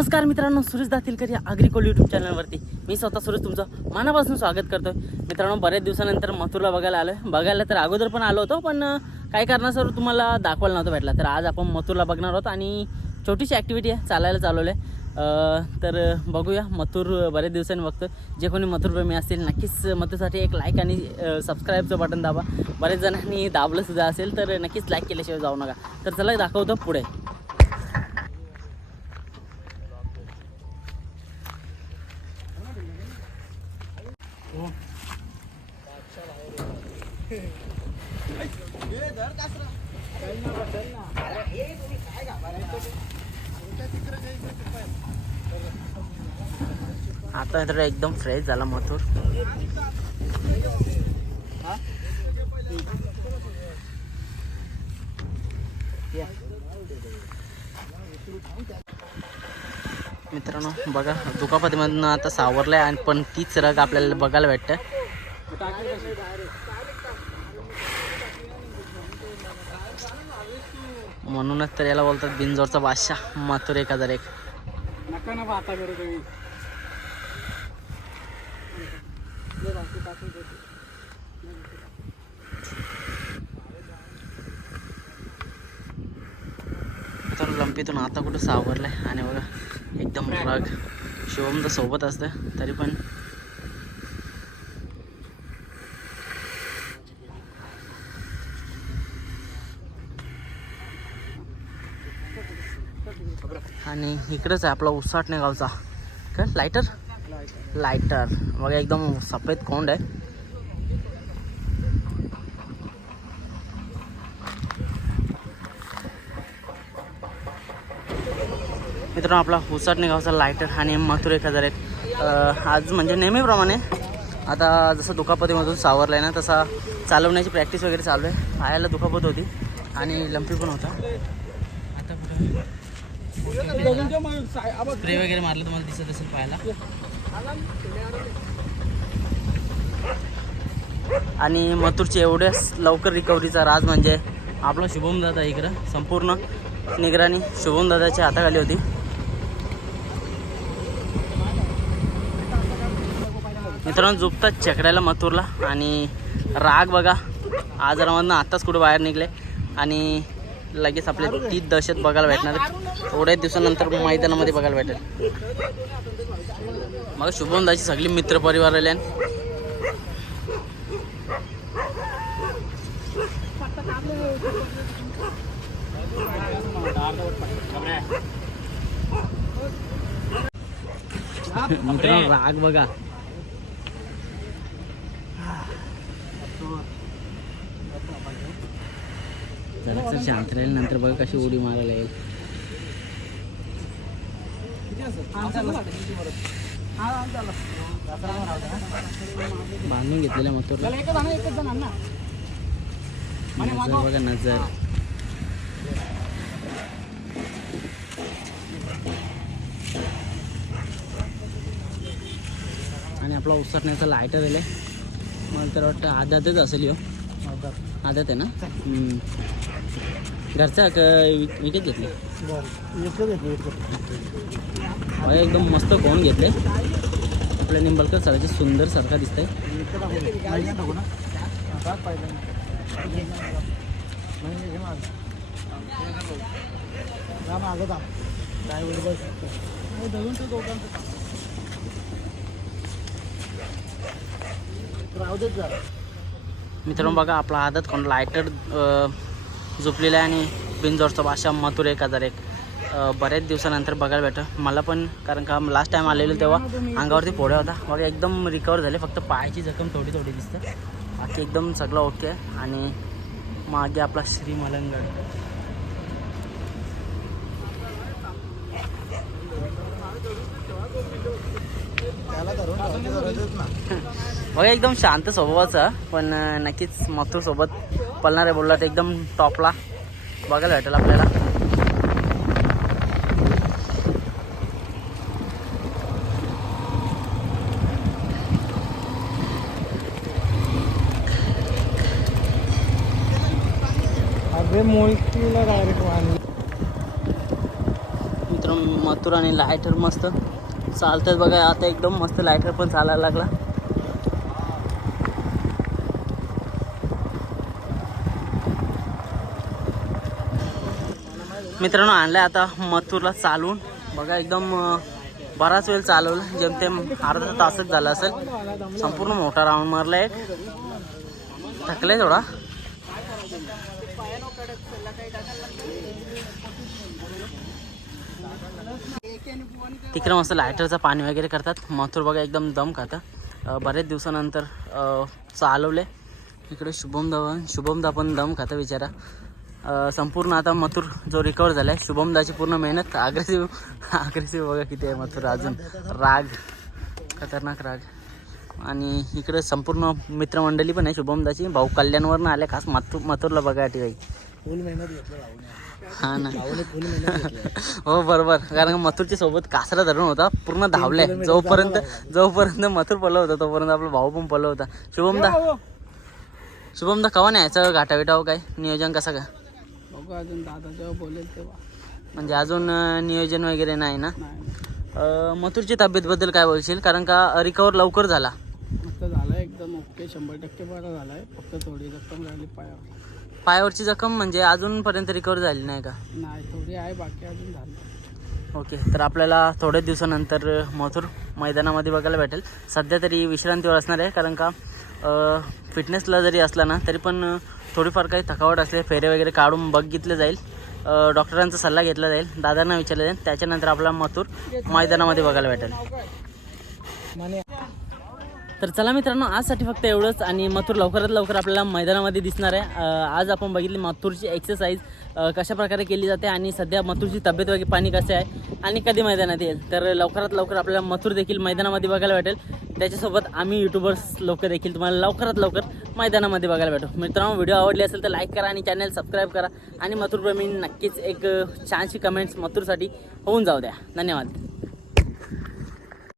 नमस्कार मित्रांनो सुरेश दातीलकर या अग्रिकोल यूट्यूब चॅनलवरती मी स्वतः सुरेश तुमचं मनापासून स्वागत करतो मित्रांनो बऱ्याच दिवसानंतर मथुरला बघायला आलो आहे बघायला तर अगोदर पण आलो होतो पण काही कारणासर तुम्हाला दाखवायला नव्हतं भेटला. तर आज आपण मथुरला बघणार आहोत आणि छोटीशी ॲक्टिव्हिटी आहे चालायला चालवलं आहे तर बघूया. मथुर बरेच दिवसांनी बघतो जे कोणी मथुरप्रेमी असतील नक्कीच मथुरसाठी एक लाईक आणि सबस्क्राईबचं बटन दाबा. बरेच जणांनी दाबलं सुद्धा असेल तर नक्कीच लाईक केल्याशिवाय जाऊ नका. तर चला दाखवतो पुढे. आता तर एकदम फ्रेश झाला मथुर. मित्रांनो बघा दुखापतीमधून आता सावरलाय आणि पण तीच रग आपल्याला बघायला भेटतं. म्हणूनच तर याला बोलतात बिंजोरचा बादशाह मथुर एक हजार एक. नका ना आता करू तुम्ही तर लंपीतून आता कुठं सावरलंय आणि बघा एकदम राग. शिवम तर सोबत असतं तरी पण आणि इकडंच आहे आपला उसाटणे गावचा काय? लायटर लायटर बघा एकदम सफेद कोंड आहे. मित्रांनो आपला हुसाटणे गावचा लायटर आणि मथुर एक हजार एक आज म्हणजे नेहमीप्रमाणे आता जसं दुखापतीमधून सावरलं आहे ना तसा चालवण्याची प्रॅक्टिस वगैरे चालू आहे. पायाला दुखापत होती आणि लंपी पण होता. आता स्प्रे वगैरे मारलं तुम्हाला दिसत असेल पाहायला. आणि मथुरची एवढ्याच लवकर रिकव्हरीचा राज म्हणजे आपला शुभम दादा इकडं संपूर्ण निगराणी शुभम दादाच्या हाताखाली होती. मित्रांनो झोपतात चकड्याला मथुरला आणि राग बघा आजारामधनं आत्ताच कुठं बाहेर निघले. आणि लगेच आपले ती दहशत बघायला भेटणार थोड्याच दिवसानंतर मैदानामध्ये बघायला भेटेल. मग शुभम दाची सगळी मित्र परिवार आले राग बघा. जरा शांत राहील नंतर बघा कशी उडी मारायला येईल. बांधून घेतलेल्या मथुरला. नजर बघा नजर. आणि आपला उसरण्याचा लायटर दिले मला तर वाटतं आदातच असेल येऊ आदात. आहे ना. घरचा विकत घेतले? एकदम मस्त कोण घेतले? आपल्या निंबलकर सराचे सुंदर सारखा दिसतंय. मित्रांनो बघा आपला आदत कोण लायटर झोपलेला आहे आणि बिनजोरचा भाषा मथुर एक हजार एक. बऱ्याच दिवसानंतर बघायला भेटतं मला पण कारण का लास्ट टाईम आलेलो तेव्हा अंगावरती पोळ्या होता. बघा एकदम रिकवर झाले. फक्त पायाची जखम थोडी थोडी दिसते. बाकी एकदम सगळं ओके आहे आणि मागे आपला श्री मलंगड बघा एकदम शांत स्वभावाचा पण नक्कीच मथुर सोबत पळणार आहे बोलला तर एकदम टॉपला. बघायला भेटेल आपल्याला. मित्रांनो मथुर आणि लायटर मस्त. चालतात बघा आता एकदम मस्त लायटर पण चालायला लागला. मित्रांनो आणलं आता मथुरला चालवून बघा एकदम बराच वेळ चालवलं. जेमतेम अर्धा तासच झाला असेल. संपूर्ण मोठा राऊंड मारला एक. थकलाय थोडा. तिकडे मस्त लायटरचं पाणी वगैरे करतात. मथुर बघा एकदम दम खातं. बरेच दिवसानंतर चालवले. इकडे शुभम धवन शुभमदा पण दम खातं बिचारा. संपूर्ण आता मथुर जो रिकवर झाला आहे शुभमदाची पूर्ण मेहनत. अग्रेसिव्ह अग्रेसिव्ह बघा किती आहे मथुर अजून. राग खतरनाक राग. आणि इकडे संपूर्ण मित्रमंडळी पण आहे शुभमदाची भाऊ कल्याणवरनं आले खास मथुर मथुरला बघायसाठी बाई फुल मेहनत हा ना. हो बरोबर. कारण का मथुरच्या सोबत कासरा धरून होता पूर्ण धावले जोपर्यंत जोपर्यंत मथुर पडलं होतं तोपर्यंत आपला भाऊ पण पडलं होता. शुभमदा. शुभमदा कवा न्यायचं घाटा बिटाव काय? नियोजन कसं काय बघू अजून दादा जेव्हा बोलेल तेव्हा. म्हणजे अजून नियोजन वगैरे नाही ना? नाही. अं, मथुरची तब्येतबद्दल काय बोलशील? कारण का रिकवर लवकर झाला. झालंय एकदम ओके शंभर टक्के बरं झालाय. फक्त थोडी रक्कम राहिली पायावर. पायावरची जखम म्हणजे अजूनपर्यंत रिकवर झाली नाही का? नाही थोडी आहे बाकी अजून झालं. ओके तर आपल्याला थोड्या दिवसानंतर मथुर मैदानामध्ये बघायला भेटेल. सध्या तरी विश्रांतीवर असणार आहे कारण का फिटनेसला जरी असला ना तरी पण थोडीफार काही थकावट असले फेरे वगैरे काढून बघितले जाईल. डॉक्टरांचा सल्ला घेतला जाईल दादांना विचारलं जाईल. त्याच्यानंतर आपला मथुर मैदानामध्ये बघायला भेटेल. म्हणे तर चला मित्रांनो आजसाठी फक्त एवढंच आणि मथुर लवकरात लवकर आपल्याला मैदानामध्ये दिसणार आहे. आज आपण बघितली मथुरची एक्सरसाइज कशा प्रकारे केली जाते आणि सध्या मथुरची तब्येत वगैरे पाणी कसे आहे आणि कधी मैदानात येईल. तर लवकरात लवकर आपल्याला मथुर देखील मैदानामध्ये बघायला भेटेल. त्याच्यासोबत आम्ही युट्यूबर्स लोक देखील तुम्हाला लवकरात लवकर मैदानामध्ये बघायला भेटू. मित्रांनो व्हिडिओ आवडली असेल तर लाईक करा आणि चॅनल सबस्क्राईब करा आणि मथुरप्रेमी नक्कीच एक छानशी कमेंट्स मथुरसाठी होऊन जाऊ द्या. धन्यवाद.